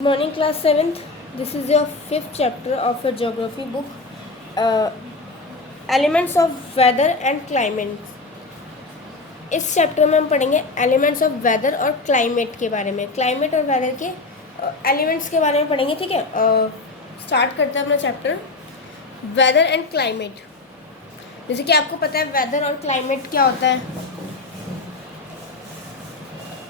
Morning class 7th. This is your 5th chapter of your geography book, elements of weather and climate. इस chapter में हम पढ़ेंगे elements of weather और climate के बारे में, क्लाइमेट और वेदर के एलिमेंट्स के बारे में पढ़ेंगे। ठीक है, स्टार्ट करते हैं अपना चैप्टर वेदर एंड क्लाइमेट। जैसे कि आपको पता है वेदर और क्लाइमेट क्या होता है।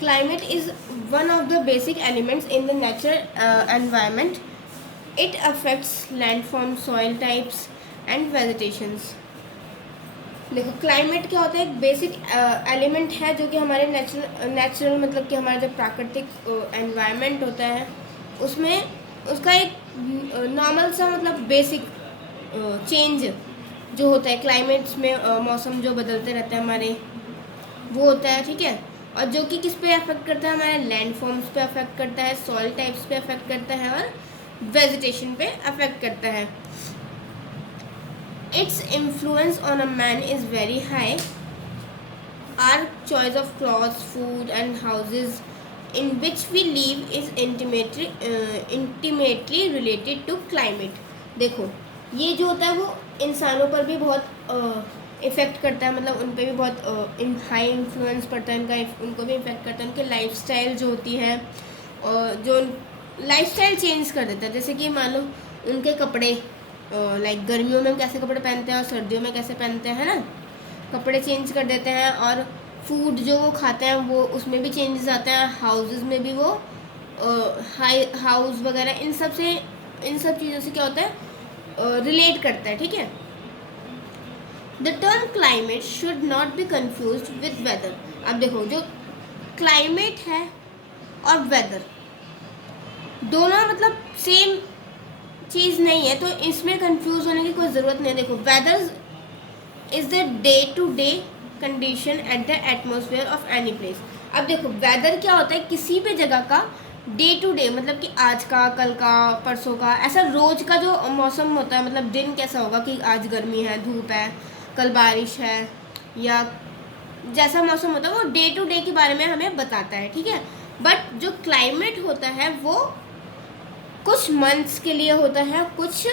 Climate is one of the basic elements in the natural environment. It affects landform, soil types and vegetations. देखो क्लाइमेट क्या होता है, एक बेसिक एलिमेंट है जो कि हमारे नेचुरल मतलब कि हमारा जो प्राकृतिक एनवायरनमेंट होता है उसमें उसका एक नॉर्मल सा मतलब बेसिक चेंज जो होता है क्लाइमेट्स में, मौसम जो बदलते रहते हैं हमारे, वो होता है। ठीक है, और जो कि किस पे अफेक्ट करता है, हमारे लैंड फॉर्म्स पे अफेक्ट करता है, सॉइल टाइप्स पे अफेक्ट करता है और वेजिटेशन पे अफेक्ट करता है। Its influence on a man is very high. Our choice of clothes, food and houses in which we live is intimately related to climate. देखो ये जो होता है वो इंसानों पर भी बहुत इफ़ेक्ट करता है, मतलब उन पर भी बहुत हाई इन्फ्लुएंस पड़ता है इनका, उनको भी इफ़ेक्ट करता है। उनके लाइफस्टाइल जो होती है और जो लाइफस्टाइल चेंज कर देता है। जैसे कि मान लो उनके कपड़े, लाइक गर्मियों में कैसे कपड़े पहनते हैं और सर्दियों में कैसे पहनते हैं ना, कपड़े चेंज कर देते हैं। और फूड जो वो खाते हैं वो उसमें भी चेंजेस आते हैं, हाउसेस में भी वो हाई हाउस वगैरह इन सब चीज़ों से क्या होता है, रिलेट करता है। ठीक है, The term climate should not be confused with weather. अब देखो जो climate है और weather दोनों मतलब सेम चीज़ नहीं है, तो इसमें कंफ्यूज होने की कोई ज़रूरत नहीं है। देखो weather is the day to day condition at the atmosphere of any place. अब देखो weather क्या होता है, किसी भी जगह का डे टू डे मतलब कि आज का, कल का, परसों का, ऐसा रोज का जो मौसम होता है, मतलब दिन कैसा होगा कि आज गर्मी है, धूप है, कल बारिश है, या जैसा मौसम होता है वो डे टू डे के बारे में हमें बताता है। ठीक है, बट जो क्लाइमेट होता है वो कुछ मंथ्स के लिए होता है, कुछ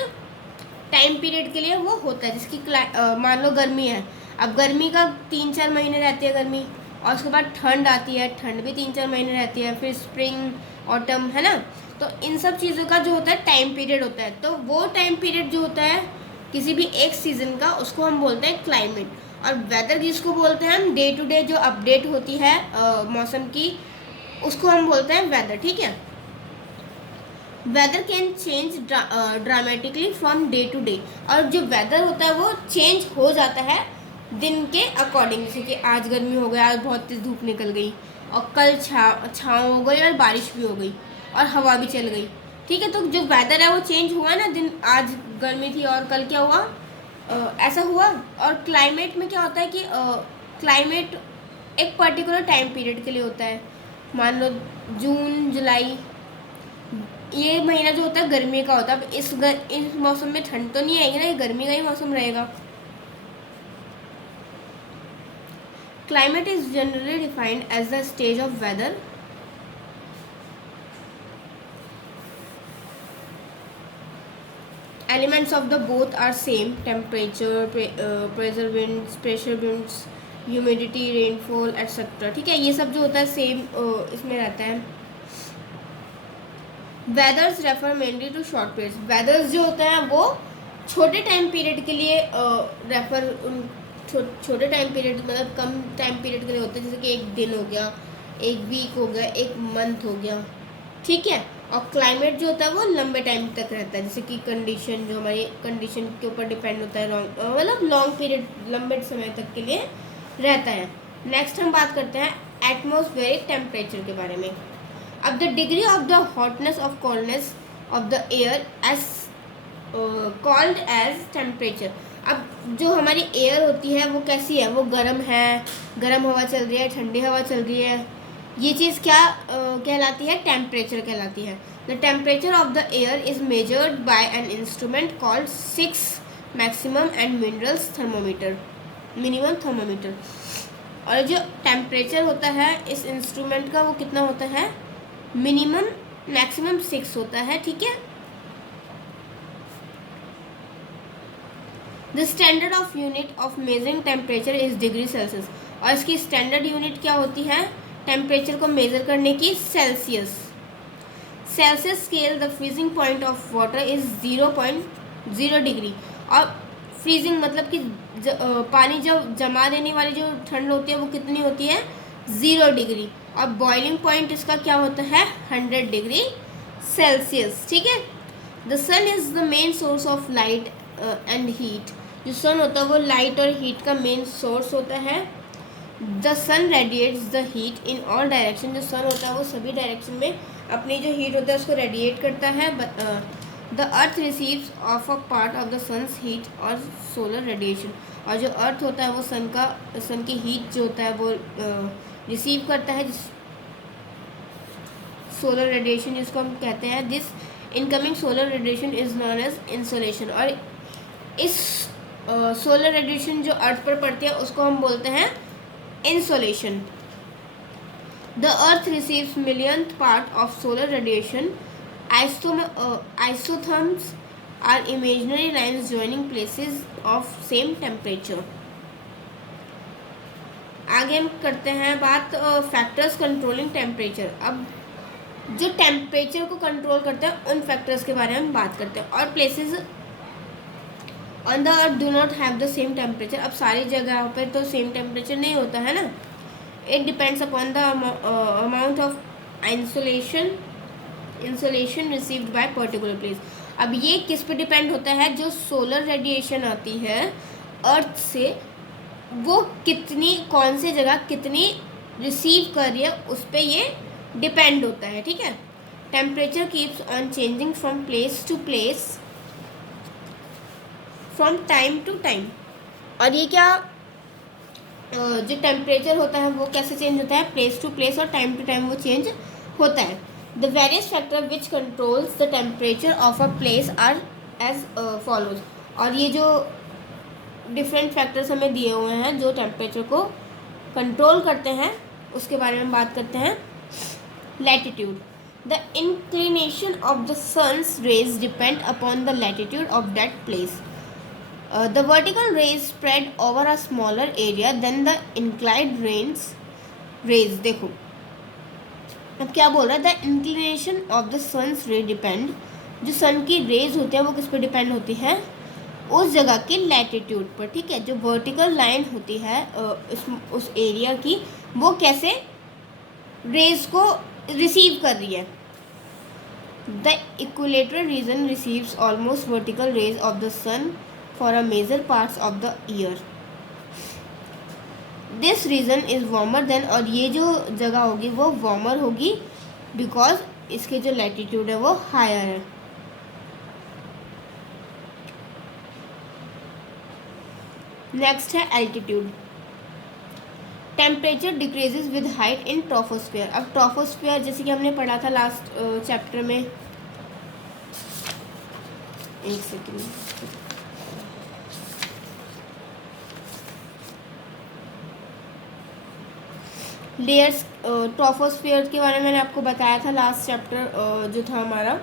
टाइम पीरियड के लिए वो होता है। जिसकी मान लो गर्मी है, अब गर्मी का 3-4 महीने रहती है गर्मी, और उसके बाद ठंड आती है, ठंड भी 3-4 महीने रहती है, फिर स्प्रिंग, ऑटम, है ना। तो इन सब चीज़ों का जो होता है टाइम पीरियड होता है, तो वो टाइम पीरियड जो होता है किसी भी एक सीज़न का उसको हम बोलते हैं क्लाइमेट। और वेदर जिसको बोलते हैं हम, डे टू डे जो अपडेट होती है मौसम की, उसको हम बोलते हैं वेदर। ठीक है, weather can change dramatically from day to day. और जो वेदर होता है वो चेंज हो जाता है दिन के अकॉर्डिंग। जैसे कि आज गर्मी हो गई, आज बहुत तेज़ धूप निकल गई, और कल छाँव हो गई और बारिश भी हो गई और हवा भी चल गई। ठीक है, तो जो वेदर है वो चेंज हुआ ना, दिन आज गर्मी थी और कल क्या हुआ, ऐसा हुआ। और क्लाइमेट में क्या होता है कि क्लाइमेट एक पर्टिकुलर टाइम पीरियड के लिए होता है। मान लो जून जुलाई ये महीना जो होता है गर्मी का होता है। अब इस मौसम में ठंड तो नहीं आएगी ना, ये गर्मी का ही मौसम रहेगा। Climate is generally defined as the stage of weather elements of the both are same: temperature, pressure winds, humidity, rainfall, etc. ठीक है, ये सब जो होता है सेम इसमें रहता है। Weathers refer mainly to short periods. Weathers जो होता है वो छोटे टाइम पीरियड के लिए रेफर, छोटे टाइम पीरियड मतलब कम टाइम पीरियड के लिए होते हैं। जैसे कि एक दिन हो गया, एक वीक हो गया, एक मंथ हो गया। ठीक है, और क्लाइमेट जो होता है वो लंबे टाइम तक रहता है। जैसे कि कंडीशन जो हमारी कंडीशन के ऊपर डिपेंड होता है, मतलब लॉन्ग पीरियड, लंबे समय तक के लिए रहता है। नेक्स्ट हम बात करते हैं एटमॉस्फेरिक टेम्परेचर के बारे में। अब the degree of the hotness of coldness of the air is called as temperature. अब जो हमारी एयर होती है वो कैसी है, वो गर्म है, गर्म हवा चल रही है, ठंडी हवा चल रही है, ये चीज़ क्या कहलाती है, टेम्परेचर कहलाती है। The temperature of the air is measured by an instrument called 6 maximum and minerals thermometer, minimum thermometer. और जो टेम्परेचर होता है इस इंस्ट्रूमेंट का वो कितना होता है, मिनिमम मैक्सिमम 6 होता है, ठीक है। The standard of unit of measuring temperature is degree Celsius, और इसकी स्टैंडर्ड यूनिट क्या होती है टेम्परेचर को मेजर करने की? Celsius. Celsius scale the freezing point of water is 0.0 degree, और फ्रीजिंग मतलब कि पानी जब जमा देने वाली जो ठंड होती है वो कितनी होती है? 0 डिग्री। और बॉइलिंग पॉइंट इसका क्या होता है? 100 डिग्री सेल्सियस, ठीक है। The sun is the main source of light and heat, जो सन होता है वो लाइट और हीट का मेन सोर्स होता है। The sun radiates the heat in all direction, जो सन होता है वो सभी डायरेक्शन में अपनी जो हीट होता है उसको रेडिएट करता है। The earth receives of a part of the sun's heat और सोलर रेडिएशन, और जो अर्थ होता है वो सन की हीट जो होता है वो रिसीव करता है, सोलर रेडिएशन जिसको हम कहते हैं। This incoming solar radiation is known as insolation, और इस सोलर रेडिएशन जो अर्थ पर पड़ती है उसको हम बोलते हैं insolation. The earth receives millionth part of solar radiation. Isotherms are imaginary lines joining places of same temperature. आगे हम करते हैं बात फैक्टर्स कंट्रोलिंग टेम्परेचर। अब जो टेम्परेचर को कंट्रोल करते हैं उन फैक्टर्स के बारे में हम बात करते हैं। और places on the earth do not have the same temperature, अब सारी जगह पे तो सेम टेम्परेचर नहीं होता है ना। It depends upon the amount of insolation received by particular place. अब ये किस पे डिपेंड होता है? जो सोलर रेडिएशन आती है अर्थ से वो कौन सी जगह कितनी रिसीव कर रही है उस पर ये डिपेंड होता है, ठीक है। Temperature keeps on changing from place to place from time to time, और ये क्या जो टेम्परेचर होता है वो कैसे चेंज होता है? प्लेस टू प्लेस और टाइम टू टाइम वो चेंज होता है। The various factor which controls the temperature of a place are as follows, और ये जो डिफरेंट फैक्टर्स हमें दिए हुए हैं जो टेम्परेचर को कंट्रोल करते हैं उसके बारे में बात करते हैं। Latitude, the inclination of the sun's rays depend upon the latitude of that place. The vertical rays spread over a smaller area than the inclined rays। देखो अब क्या बोल रहा है? The inclination of the sun's ray depend, जो sun की raise होती है वो किस पे डिपेंड होती है? उस जगह की लैटिट्यूड पर, ठीक है। जो वर्टिकल लाइन होती है उस एरिया की वो कैसे रेज को रिसीव कर रही है। The equilateral region receives almost vertical rays of the sun for a major parts of the year। This region is warmer than, और ये जो जगह होगी वो वार्मर होगी बिकॉज इसके जो लैटिट्यूड है वो हायर है। नेक्स्ट है altitude. Temperature decreases with height in troposphere. अब ट्रॉपोस्फेयर जैसे कि हमने पढ़ा था लास्ट चैप्टर में, एक सेकेंड, लेयर्स ट्रॉपोस्फेयर के बारे में मैंने आपको बताया था लास्ट चैप्टर जो था हमारा।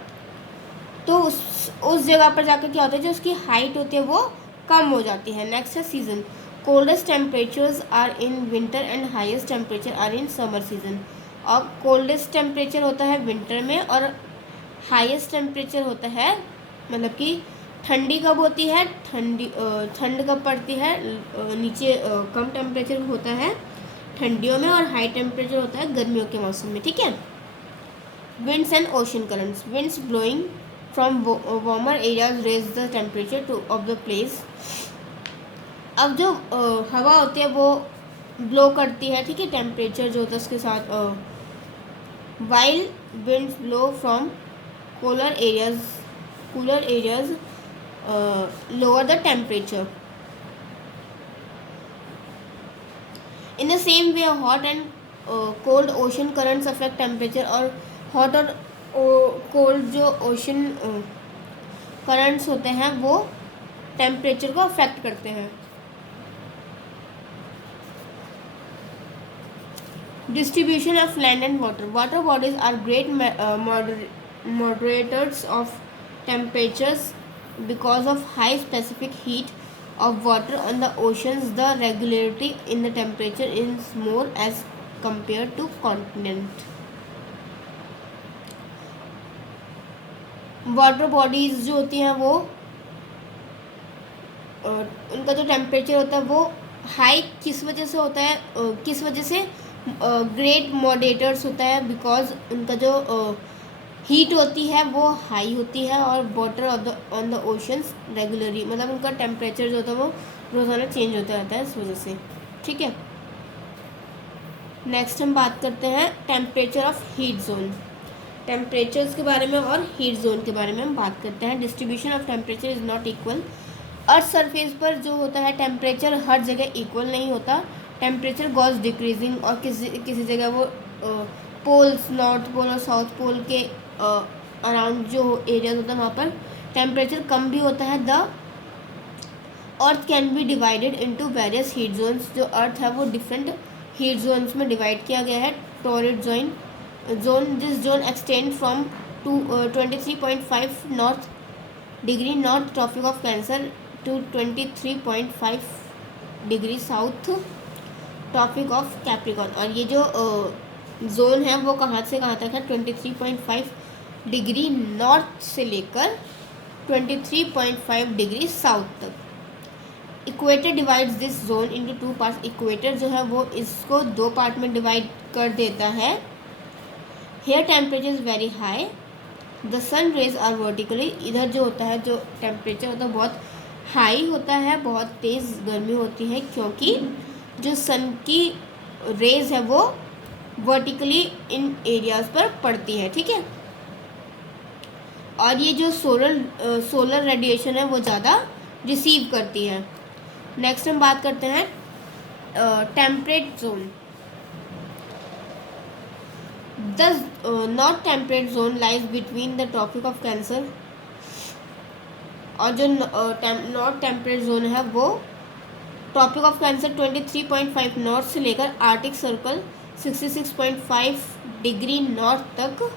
तो उस जगह पर जाकर क्या होता है? जो उसकी हाइट होती है वो कम हो जाती है। नेक्स्ट है season. Coldest temperatures are in winter and highest temperature are in summer season. और कोल्डेस्ट टेम्परेचर होता है विंटर में और हाईएस्ट टेम्परेचर होता है मतलब कि ठंडी कब होती है? ठंड कब पड़ती है? नीचे कम टेम्परेचर होता है ठंडियों में और हाई टेम्परेचर होता है गर्मियों के मौसम में, ठीक है। Winds and ocean currents. Winds blowing from warmer areas raise the temperature too of the place. अब जो हवा होती है वो ब्लो करती है, ठीक है, टेम्परेचर जो होता है उसके साथ। While winds blow from cooler areas lower the temperature. In the same way hot and cold ocean currents affect temperature. और हॉट और कोल्ड जो ओशन करंट्स होते हैं वो टेम्परेचर को अफेक्ट करते हैं। Distribution of land and water. Water bodies are great moderators of temperatures because of high specific heat of water on the oceans. The regularity in the temperature is more as compared to continent. Water bodies जो होती हैं वो उनका जो temperature होता है वो high किस वजह से होता है, किस वजह से ग्रेट मॉडरेटर्स होता है बिकॉज उनका जो हीट होती है वो हाई होती है और water on the oceans regularly, मतलब उनका टेम्परेचर जो होता है वो रोज़ाना चेंज होता रहता है इस वजह से। ठीक है, नेक्स्ट हम बात करते हैं temperature of heat zone. Temperatures के बारे में और हीट जोन के बारे में हम बात करते हैं। Distribution of temperature is not equal. Earth surface पर जो होता है टेम्परेचर हर जगह इक्वल नहीं होता। टेम्परेचर गोज डिक्रीजिंग और किसी जगह वो पोल्स, नॉर्थ पोल और साउथ पोल के अराउंड जो एरियाज होता है वहाँ पर टेम्परेचर कम भी होता है। The earth can be divided into various heat zones. जो अर्थ है वो डिफरेंट हीट जोन्स में डिवाइड किया गया है। Torrid zone, this zone extend from 23.5 north degree north tropic of Cancer to 23.5 degree south tropic of Capricorn. और ये जो जोन है वो कहाँ से कहाँ तक है, 23.5 डिग्री नॉर्थ से लेकर 23.5 डिग्री साउथ तक। Equator divides this zone into 2 parts. Equator जो है वो इसको 2 पार्ट में डिवाइड कर देता है। Here temperature is very high, the sun rays are vertically. इधर जो होता है जो टेम्परेचर होता है बहुत हाई होता है, बहुत तेज़ गर्मी होती है क्योंकि जो सन की रेज है वो वर्टिकली इन एरियाज पर पड़ती है। ठीक है, और ये जो सोलर रेडिएशन है वो ज़्यादा रिसीव करती है। नेक्स्ट हम बात करते हैं temperate zone. The north temperate zone lies between the tropic of Cancer. और जो नॉर्थ टेम्परेट जोन है वो ट्रॉपिक ऑफ कैंसर 23.5 नॉर्थ से लेकर आर्टिक सर्कल 66.5 डिग्री नॉर्थ तक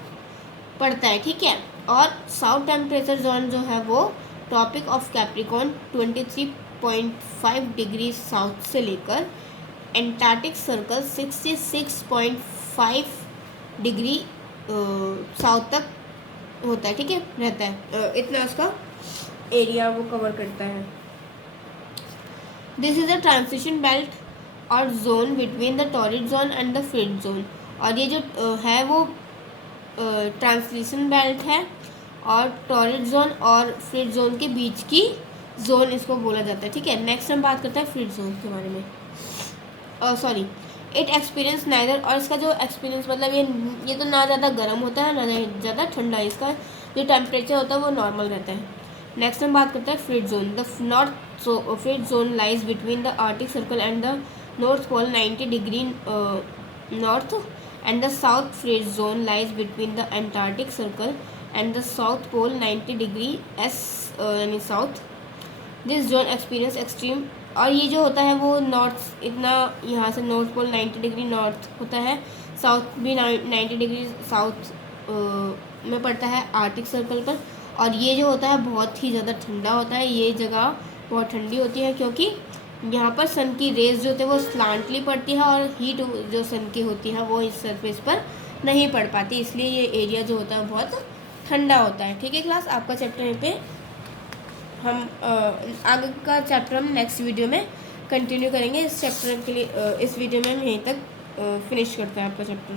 पड़ता है। ठीक है, और साउथ टेम्परेचर जोन जो है वो tropic of Capricorn 23.5 degree south से लेकर एंटार्क्टिक सर्कल 66.5 डिग्री साउथ तक होता है। ठीक है, रहता है, इतना उसका एरिया वो कवर करता है। This is a transition belt और zone between the torrid zone and the frigid zone. और ये जो है वो ट्रांसलेशन बेल्ट है और टॉरिड जोन और फ्रिट जोन के बीच की जोन इसको बोला जाता है। ठीक है, नेक्स्ट हम बात करते हैं फ्रिट जोन के बारे में। इट एक्सपीरियंस नाइदर, और इसका जो एक्सपीरियंस मतलब ये तो ना ज़्यादा गर्म होता है ना ज़्यादा ठंडा है, इसका जो टेम्परेचर होता है वो नॉर्मल रहता है। नेक्स्ट हम बात करते हैं frigid zone. The frigid zone lies between the Arctic circle and the north pole 90 degree north and the south frigid zone lies between the Antarctic circle and the south pole 90 degree यानी south. This zone experience extreme, और ये जो होता है वो north इतना यहाँ से नॉर्थ पोल 90 डिग्री नॉर्थ होता है, साउथ भी 90 डिग्री साउथ में पड़ता है आर्टिक सर्कल पर। और ये जो होता है बहुत ही ज़्यादा ठंडा होता है, ये जगह बहुत ठंडी होती है क्योंकि यहाँ पर सन की रेज जो होती है वो स्लांटली पड़ती है और हीट जो सन की होती है वो इस सरफेस पर नहीं पड़ पाती, इसलिए ये एरिया जो होता है बहुत ठंडा होता है। ठीक है क्लास, आपका चैप्टर यहीं पे हम आगे का चैप्टर हम नेक्स्ट वीडियो में कंटिन्यू करेंगे। इस चैप्टर के लिए इस वीडियो में हम यहीं तक फिनिश करते हैं आपका चैप्टर।